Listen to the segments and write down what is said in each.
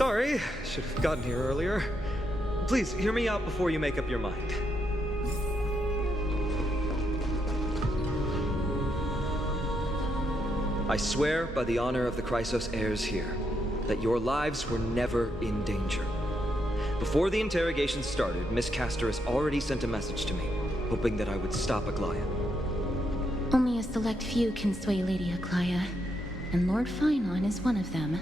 Sorry, should have gotten here earlier. Please, hear me out before you make up your mind. I swear by the honor of the Chrysos heirs here, that your lives were never in danger. Before the interrogation started, Miss Castorice already sent a message to me, hoping that I would stop Aglaea. Only a select few can sway Lady Aglaea, and Lord Phainon is one of them.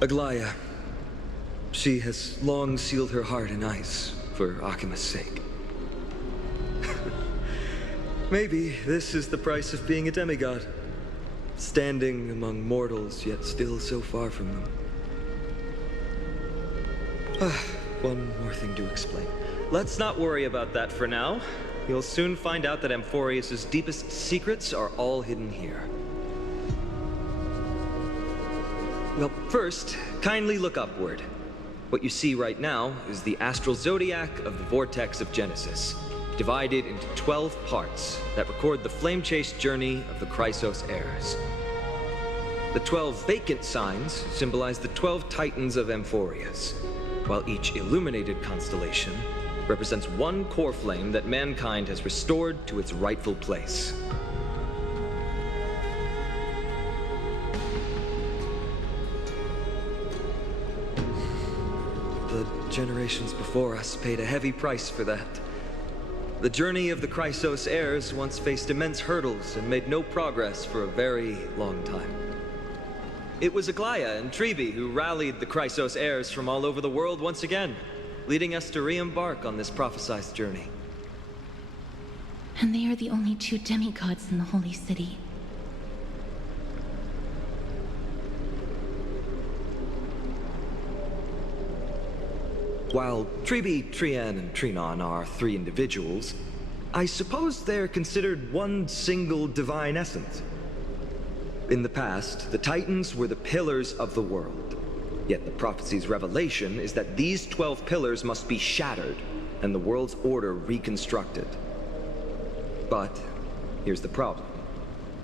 Aglaea. She has long sealed her heart in ice, for Akima's sake. Maybe this is the price of being a demigod. Standing among mortals, yet still so far from them. One more thing to explain. Let's not worry about that for now. You'll soon find out that Amphoreus' deepest secrets are all hidden here. Well, first, kindly look upward. What you see right now is the astral zodiac of the Vortex of Genesis, divided into 12 parts that record the flame-chased journey of the Chrysos heirs. The 12 vacant signs symbolize the 12 titans of Amphoreus, while each illuminated constellation represents one core flame that mankind has restored to its rightful place. The generations before us paid a heavy price for that. The journey of the Chrysos heirs once faced immense hurdles and made no progress for a very long time. It was Aglaea and Tribbie who rallied the Chrysos heirs from all over the world once again, leading us to re-embark on this prophesized journey. And they are the only two demigods in the Holy City. While Tribbie, Paean, and Phainon are 3 individuals, I suppose they're considered one single divine essence. In the past, the Titans were the pillars of the world. Yet the prophecy's revelation is that these 12 pillars must be shattered, and the world's order reconstructed. But here's the problem.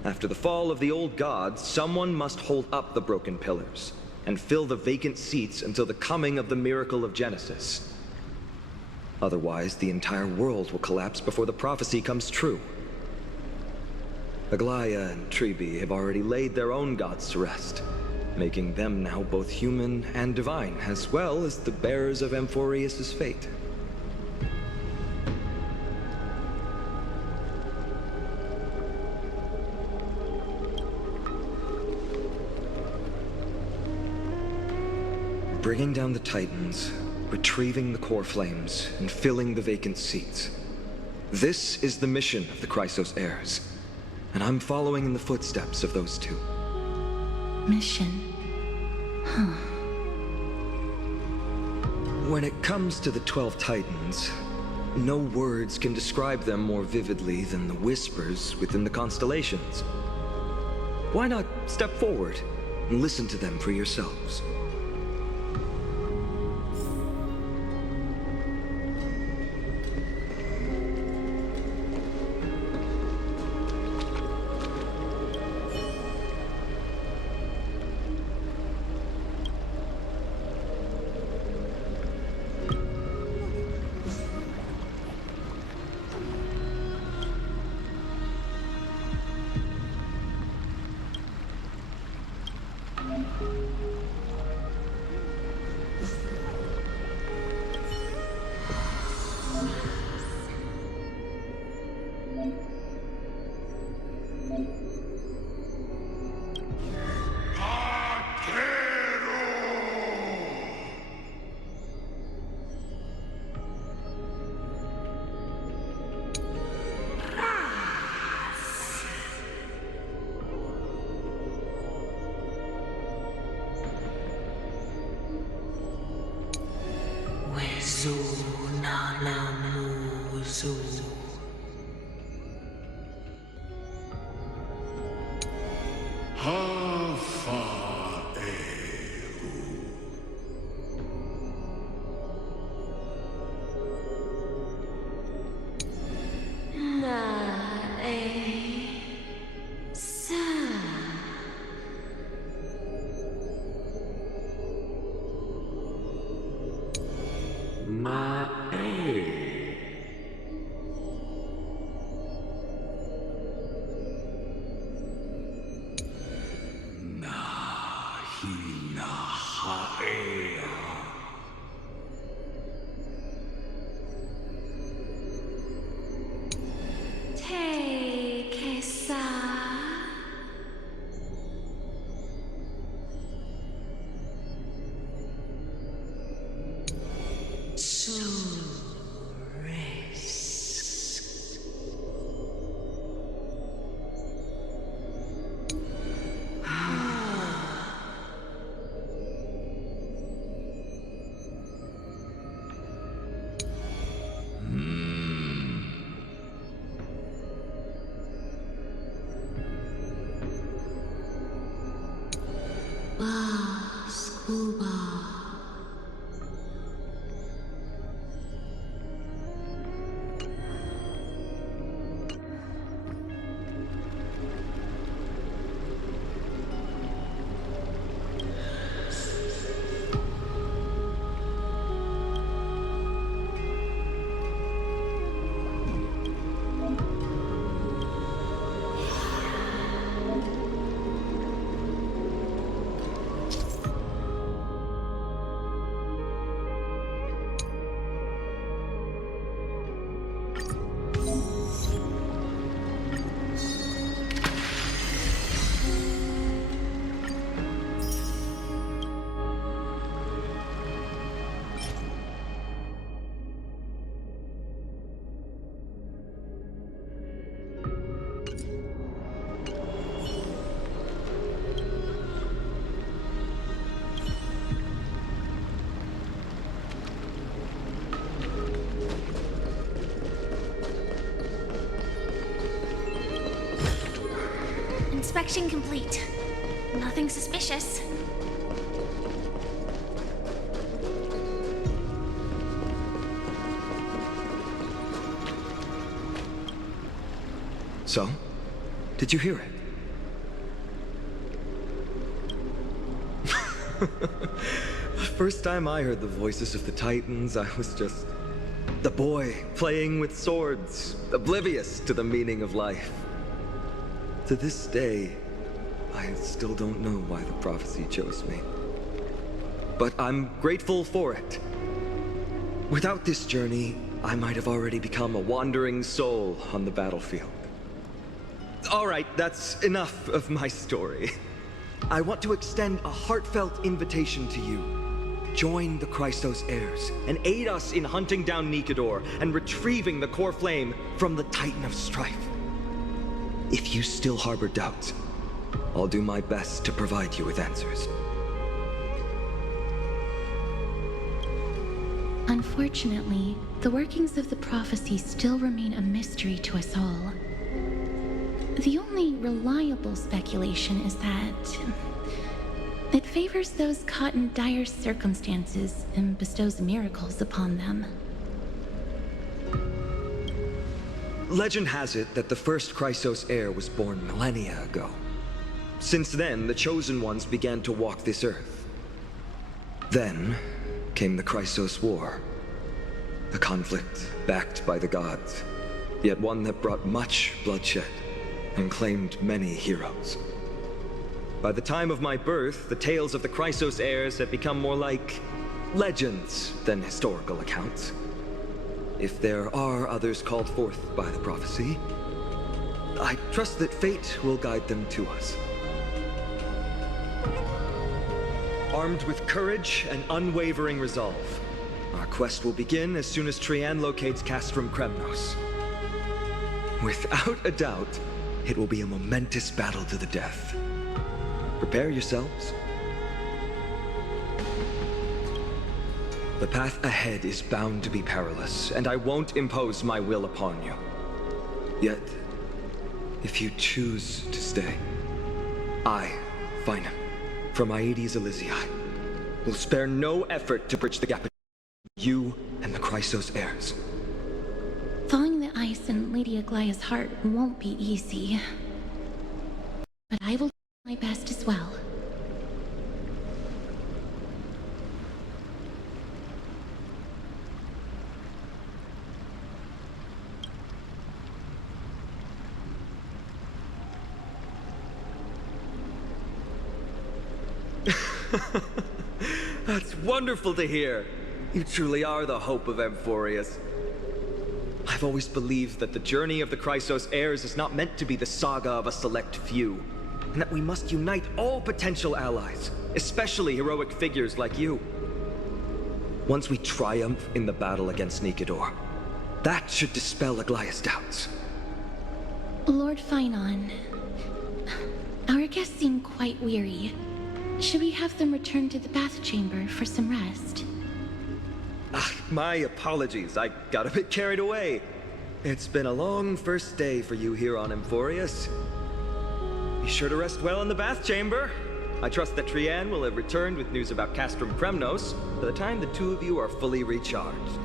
After the fall of the old gods, someone must hold up the broken pillars and fill the vacant seats until the coming of the miracle of Genesis. Otherwise, the entire world will collapse before the prophecy comes true. Aglaea and Tribbie have already laid their own gods to rest, making them now both human and divine, as well as the bearers of Amphoreus' fate. Bringing down the Titans, retrieving the core flames, and filling the vacant seats. This is the mission of the Chrysos heirs, and I'm following in the footsteps of those two. Mission? Huh. When it comes to the 12 Titans, no words can describe them more vividly than the whispers within the constellations. Why not step forward and listen to them for yourselves? Inspection complete. Nothing suspicious. So? Did you hear it? The first time I heard the voices of the Titans, I was just the boy playing with swords, oblivious to the meaning of life. To this day, I still don't know why the prophecy chose me. But I'm grateful for it. Without this journey, I might have already become a wandering soul on the battlefield. All right, that's enough of my story. I want to extend a heartfelt invitation to you. Join the Christos heirs and aid us in hunting down Nikedor and retrieving the core flame from the Titan of Strife. If you still harbor doubts, I'll do my best to provide you with answers. Unfortunately, the workings of the prophecy still remain a mystery to us all. The only reliable speculation is that it favors those caught in dire circumstances and bestows miracles upon them. Legend has it that the first Chrysos heir was born millennia ago. Since then, the Chosen Ones began to walk this earth. Then came the Chrysos War. A conflict backed by the gods, yet one that brought much bloodshed and claimed many heroes. By the time of my birth, the tales of the Chrysos heirs had become more like legends than historical accounts. If there are others called forth by the prophecy, I trust that fate will guide them to us. Armed with courage and unwavering resolve, our quest will begin as soon as Trian locates Castrum Kremnos. Without a doubt, it will be a momentous battle to the death. Prepare yourselves. The path ahead is bound to be perilous, and I won't impose my will upon you. Yet, if you choose to stay, I, Phainon, from Aedes Elysiae, will spare no effort to bridge the gap between you and the Chrysos heirs. Thawing the ice in Lady Aglaea's heart won't be easy. But I will do my best as well. That's wonderful to hear. You truly are the hope of Amphoreus. I've always believed that the journey of the Chrysos heirs is not meant to be the saga of a select few, and that we must unite all potential allies, especially heroic figures like you. Once we triumph in the battle against Nikedor, that should dispel Aglaea's doubts. Lord Phainon, our guests seem quite weary. Should we have them return to the bath chamber for some rest? My apologies, I got a bit carried away. It's been a long first day for you here on Amphoreus. Be sure to rest well in the bath chamber. I trust that Trian will have returned with news about Castrum Kremnos by the time the two of you are fully recharged.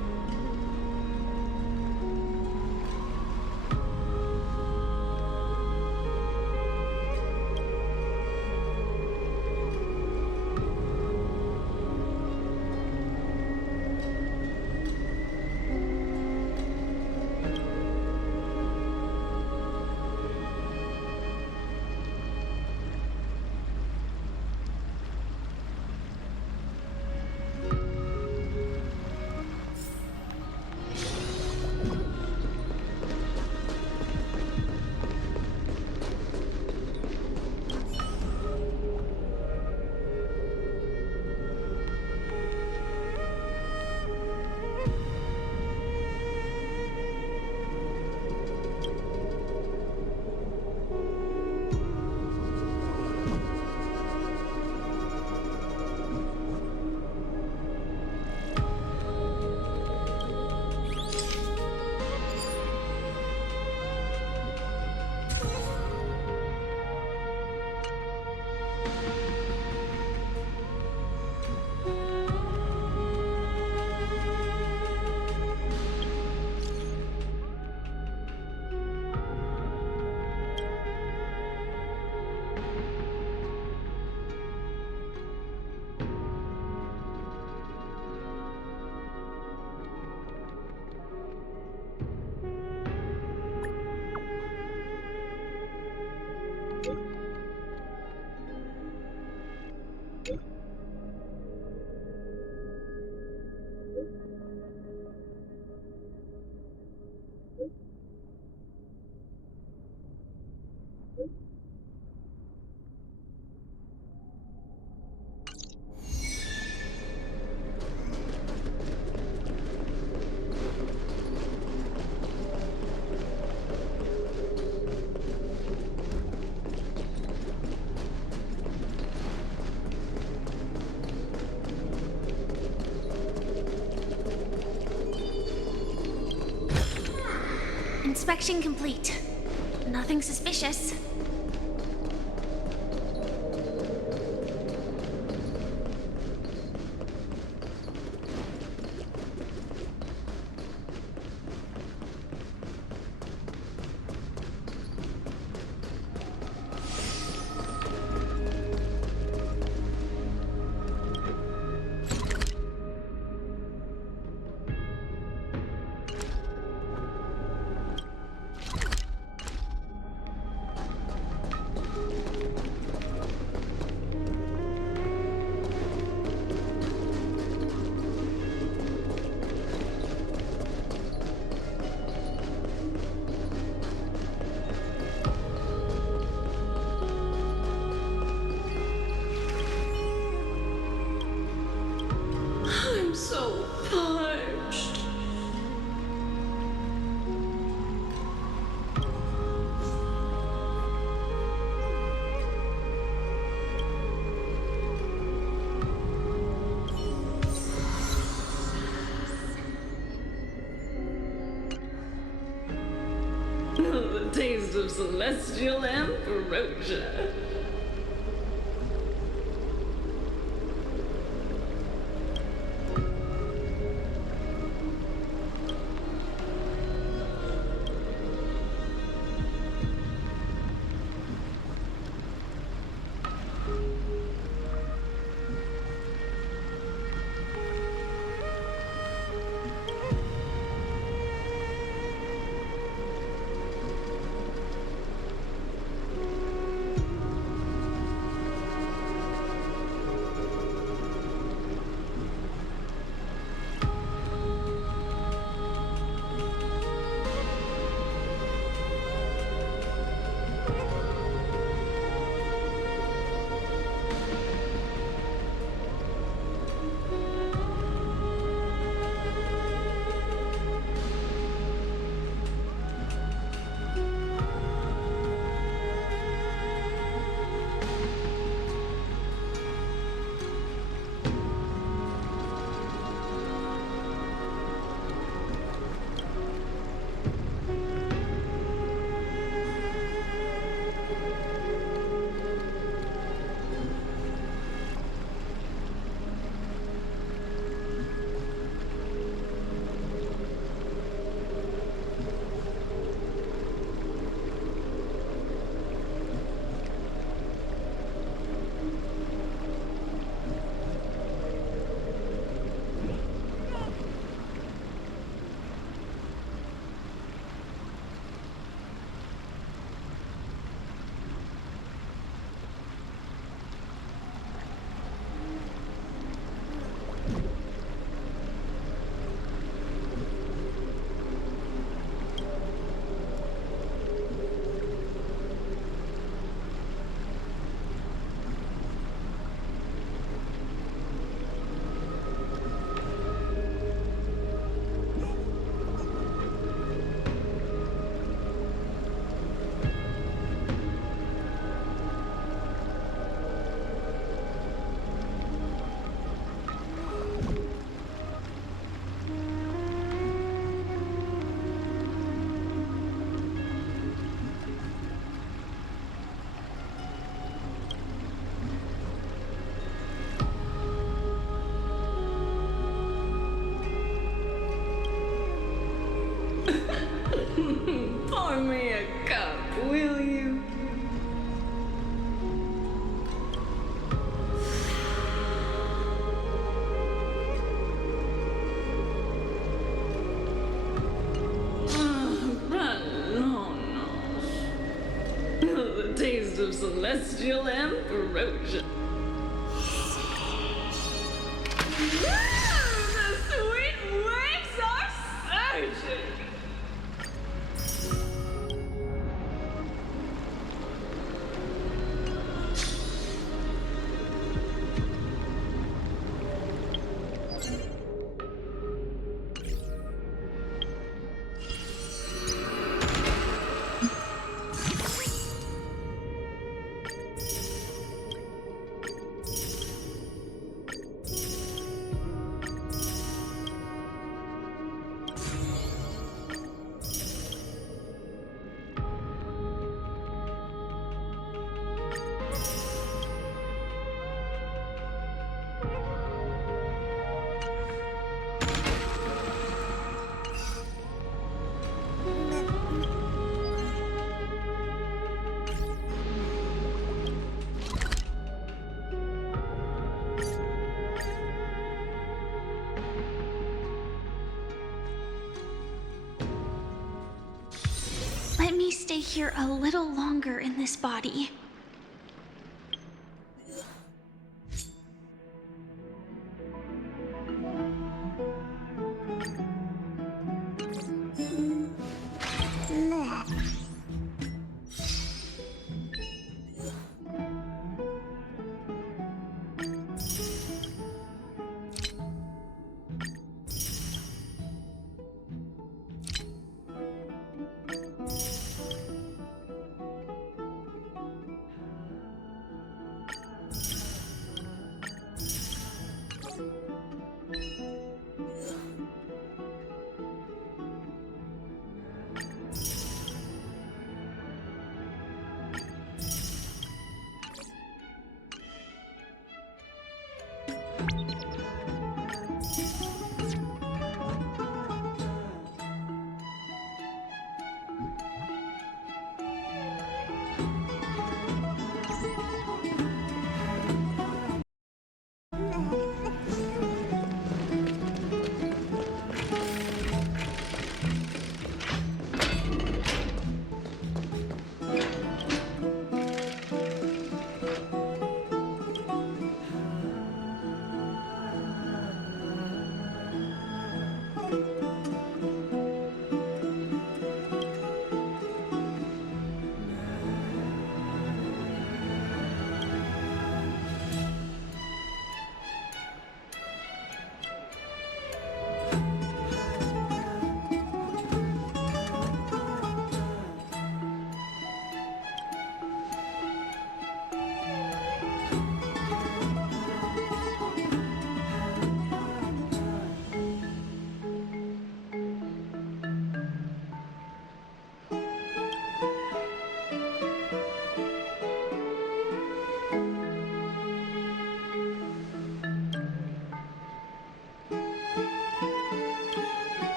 Inspection complete. Nothing suspicious. I'm so parched. The taste of celestial Amphoreus. celestial Amphoreus. The sweet waves are surging! Let me stay here a little longer in this body.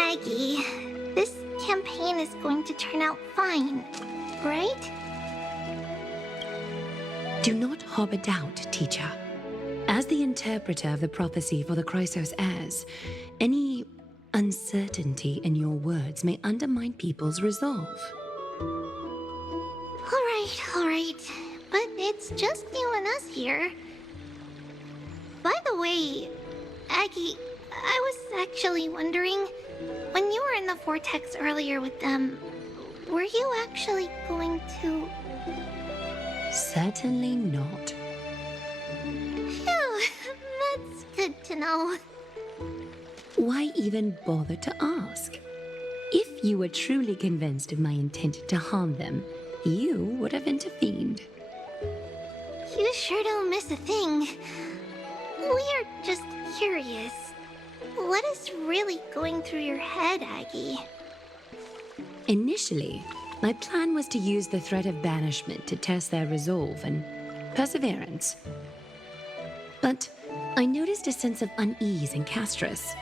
Aggie, this campaign is going to turn out fine, right? Do not harbor doubt, teacher. As the interpreter of the prophecy for the Chrysos heirs, any uncertainty in your words may undermine people's resolve. All right. But it's just you and us here. By the way, Aggie, I was actually wondering, when you were in the Vortex earlier with them, were you actually going to... Certainly not. Phew, that's good to know. Why even bother to ask? If you were truly convinced of my intent to harm them, you would have intervened. You sure don't miss a thing. We're just curious. What is really going through your head, Aggie? Initially, my plan was to use the threat of banishment to test their resolve and perseverance. But I noticed a sense of unease in Castorice.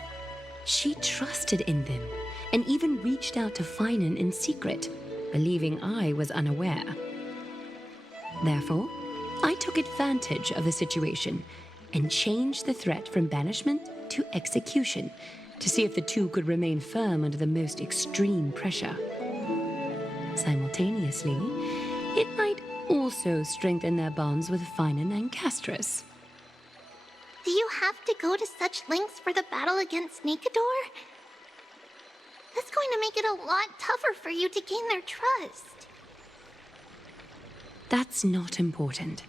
She trusted in them, and even reached out to Phainon in secret, believing I was unaware. Therefore, I took advantage of the situation and changed the threat from banishment to execution to see if the two could remain firm under the most extreme pressure. Simultaneously, it might also strengthen their bonds with Phainon and Castorice. Do you have to go to such lengths for the battle against Nakador? That's going to make it a lot tougher for you to gain their trust. That's not important.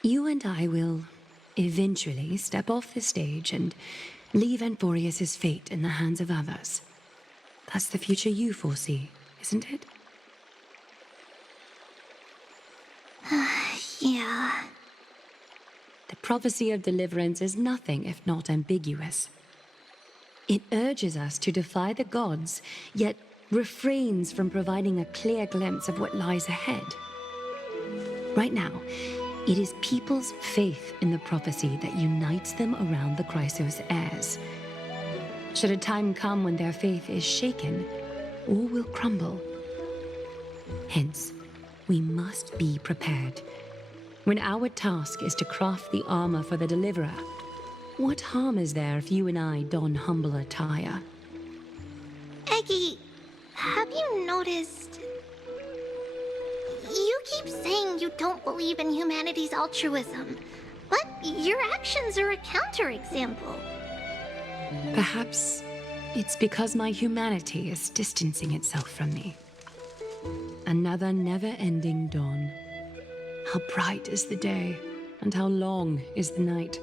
You and I will eventually step off the stage and leave Amphoreus' fate in the hands of others. That's the future you foresee, isn't it? Yeah. The prophecy of deliverance is nothing if not ambiguous. It urges us to defy the gods, yet refrains from providing a clear glimpse of what lies ahead. Right now, it is people's faith in the prophecy that unites them around the Chrysos heirs. Should a time come when their faith is shaken, all will crumble. Hence, we must be prepared. When our task is to craft the armor for the deliverer, what harm is there if you and I don humble attire? Eggie, have you noticed... You keep saying you don't believe in humanity's altruism, but your actions are a counterexample. Perhaps it's because my humanity is distancing itself from me. Another never-ending dawn. How bright is the day, and how long is the night.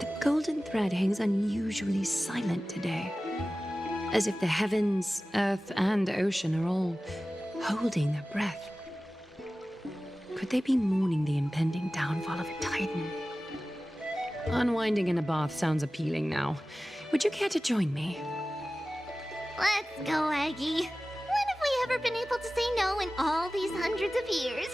The golden thread hangs unusually silent today, as if the heavens, earth, and ocean are all holding their breath. Could they be mourning the impending downfall of a titan? Unwinding in a bath sounds appealing now. Would you care to join me? Let's go, Aggie. When have we ever been able to say no in all these hundreds of years?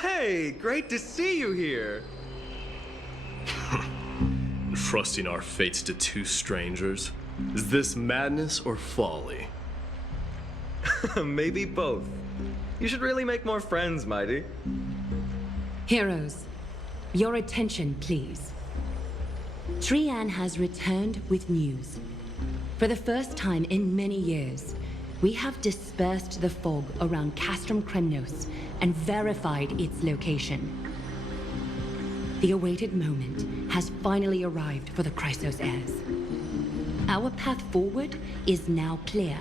Hey, great to see you here. Trusting our fates to two strangers? Is this madness or folly? Maybe both. You should really make more friends, Mighty. Heroes, your attention, please. Trian has returned with news. For the first time in many years, we have dispersed the fog around Castrum Kremnos and verified its location. The awaited moment has finally arrived for the Chrysos heirs. Our path forward is now clear.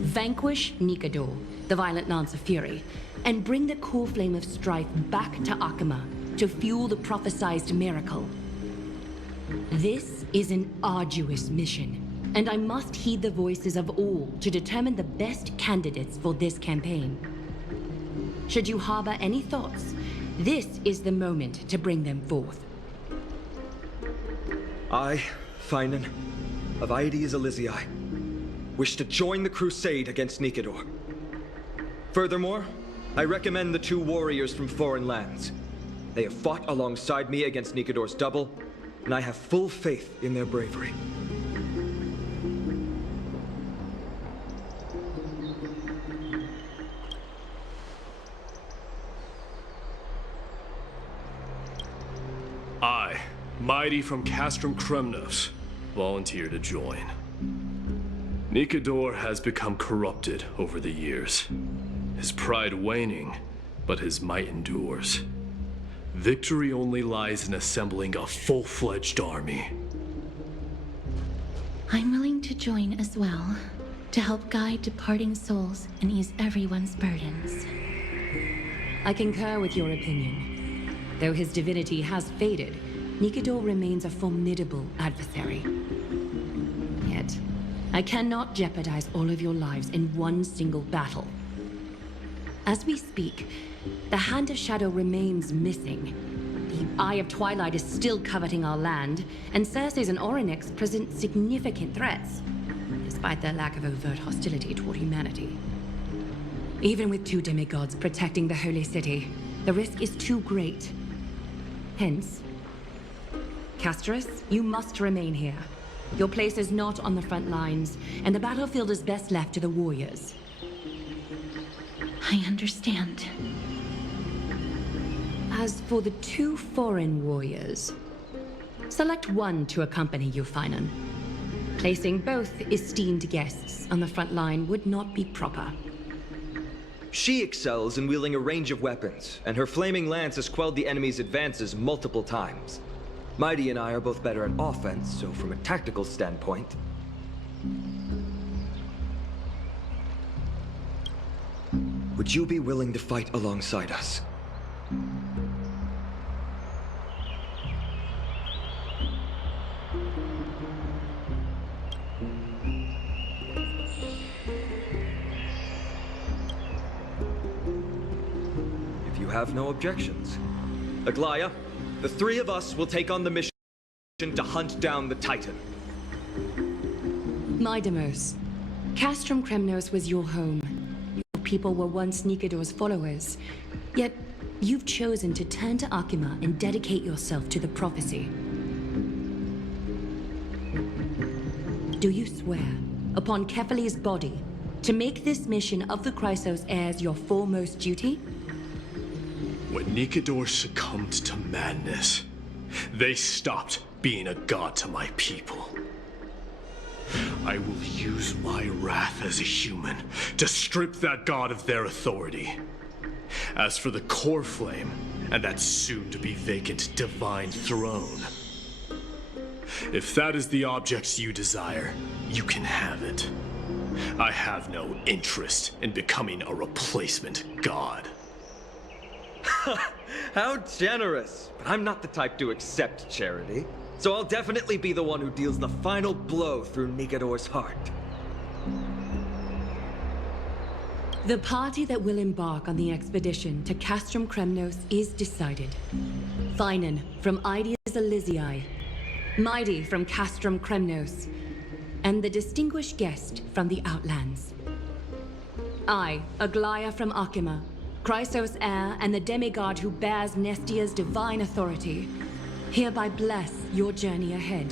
Vanquish Nikador, the violent Lance of Fury, and bring the core flame of strife back to Accompany to fuel the prophesized miracle. This is an arduous mission, and I must heed the voices of all to determine the best candidates for this campaign. Should you harbor any thoughts, this is the moment to bring them forth. I, Phainon, of Aedes Elysiae, wish to join the crusade against Nikador. Furthermore, I recommend the two warriors from foreign lands. They have fought alongside me against Nikador's double, and I have full faith in their bravery. I, Mighty from Castrum Kremnos, volunteer to join. Nikador has become corrupted over the years. His pride waning, but his might endures. Victory only lies in assembling a full-fledged army. I'm willing to join as well, to help guide departing souls and ease everyone's burdens. I concur with your opinion. Though his divinity has faded, Nikador remains a formidable adversary. Yet, I cannot jeopardize all of your lives in one single battle. As we speak, the Hand of Shadow remains missing. The Eye of Twilight is still coveting our land, and Circes and Orynyx present significant threats, despite their lack of overt hostility toward humanity. Even with two demigods protecting the Holy City, the risk is too great. Hence, Castorice, you must remain here. Your place is not on the front lines, and the battlefield is best left to the warriors. I understand. As for the two foreign warriors, select one to accompany you, Phainon. Placing both esteemed guests on the front line would not be proper. She excels in wielding a range of weapons, and her flaming lance has quelled the enemy's advances multiple times. Mighty and I are both better at offense, so from a tactical standpoint... Would you be willing to fight alongside us? If you have no objections. Aglaea, the three of us will take on the mission to hunt down the Titan. Mydemos, Castrum Kremnos was your home. Your people were once Nikador's followers. Yet, you've chosen to turn to Accompany and dedicate yourself to the prophecy. Do you swear, upon Kephales's body, to make this mission of the Chrysos heirs your foremost duty? When Nikador succumbed to madness, they stopped being a god to my people. I will use my wrath as a human to strip that god of their authority. As for the core flame, and that soon-to-be vacant divine throne, if that is the object you desire, you can have it. I have no interest in becoming a replacement god. How generous! But I'm not the type to accept charity, so I'll definitely be the one who deals the final blow through Nikador's heart. The party that will embark on the expedition to Castrum Kremnos is decided. Phainon from Aedes Elysiae, Mighty from Castrum Kremnos, and the distinguished guest from the Outlands. I, Aglaea from Accompany, Chrysos heir and the demigod who bears Nestia's divine authority, hereby bless your journey ahead.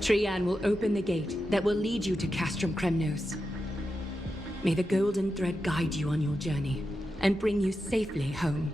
Trian will open the gate that will lead you to Castrum Kremnos. May the golden thread guide you on your journey and bring you safely home.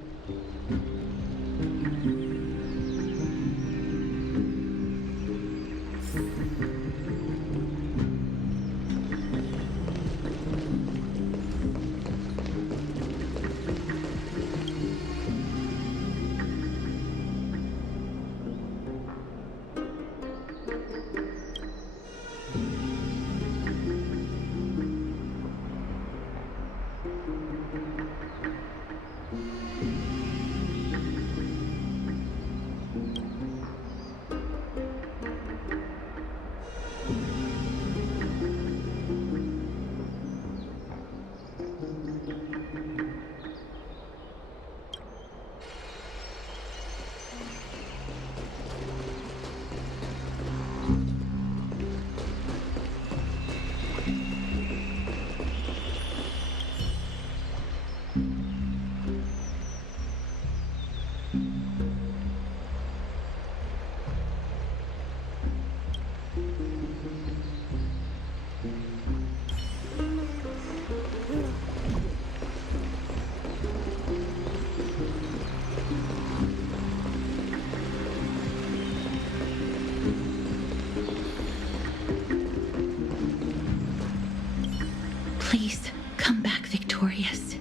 Please, come back victorious.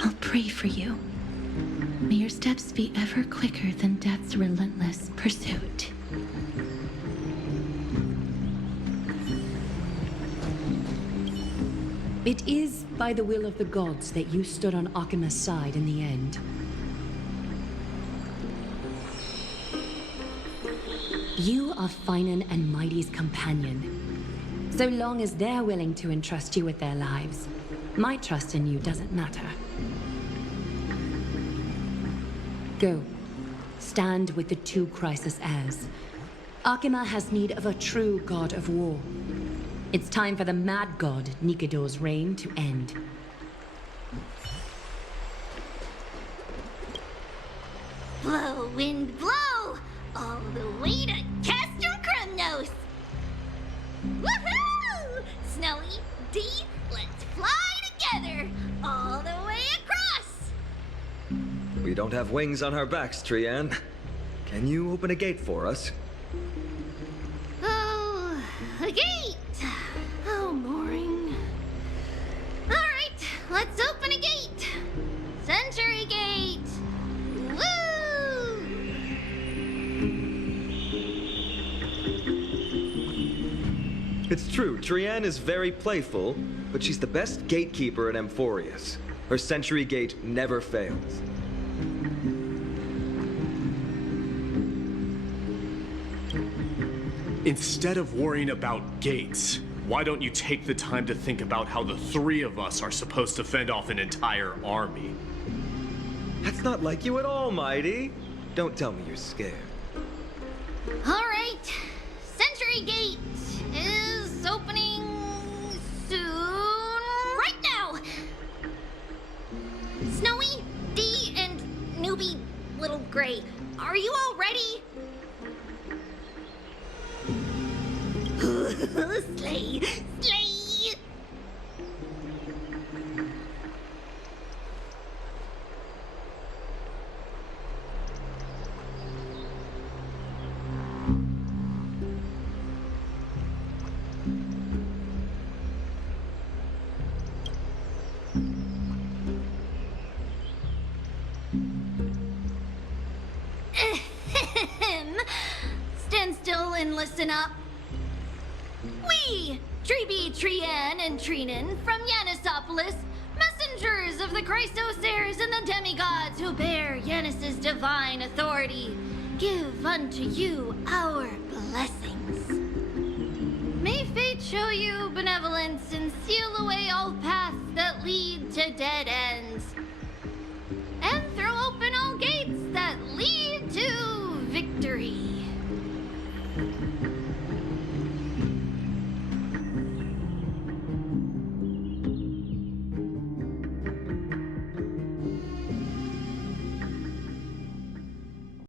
I'll pray for you. May your steps be ever quicker than death's relentless pursuit. It is by the will of the gods that you stood on Akima's side in the end. You are Phainon and Mighty's companion. So long as they're willing to entrust you with their lives, my trust in you doesn't matter. Go. Stand with the two Chrysos heirs. Akima has need of a true god of war. It's time for the mad god Nikidor's reign to end. Blow, wind, blow! All the way to Castrum Kremnos! Woohoo! Snowy, D, let's fly together! All the way across! We don't have wings on our backs, Trian. Can you open a gate for us? Oh, a gate! How boring. Alright, let's open a gate! Century Gate! Woo! It's true, Trian is very playful, but she's the best gatekeeper in Amphoreus. Her Century Gate never fails. Instead of worrying about gates, why don't you take the time to think about how the three of us are supposed to fend off an entire army? That's not like you at all, Mighty. Don't tell me you're scared. Alright, Century Gate is opening soon. Right now! Snowy, D, and newbie Little Gray, are you all ready? Slay! Slay! Stand still and listen up. We, Tribbie, Trian, and Trinan from Yanisopolis, messengers of the Chrysos heirs and the demigods who bear Yanis's divine authority, give unto you our blessings. May fate show you benevolence and seal away all paths that lead to dead ends, and throw open all gates that lead to victory.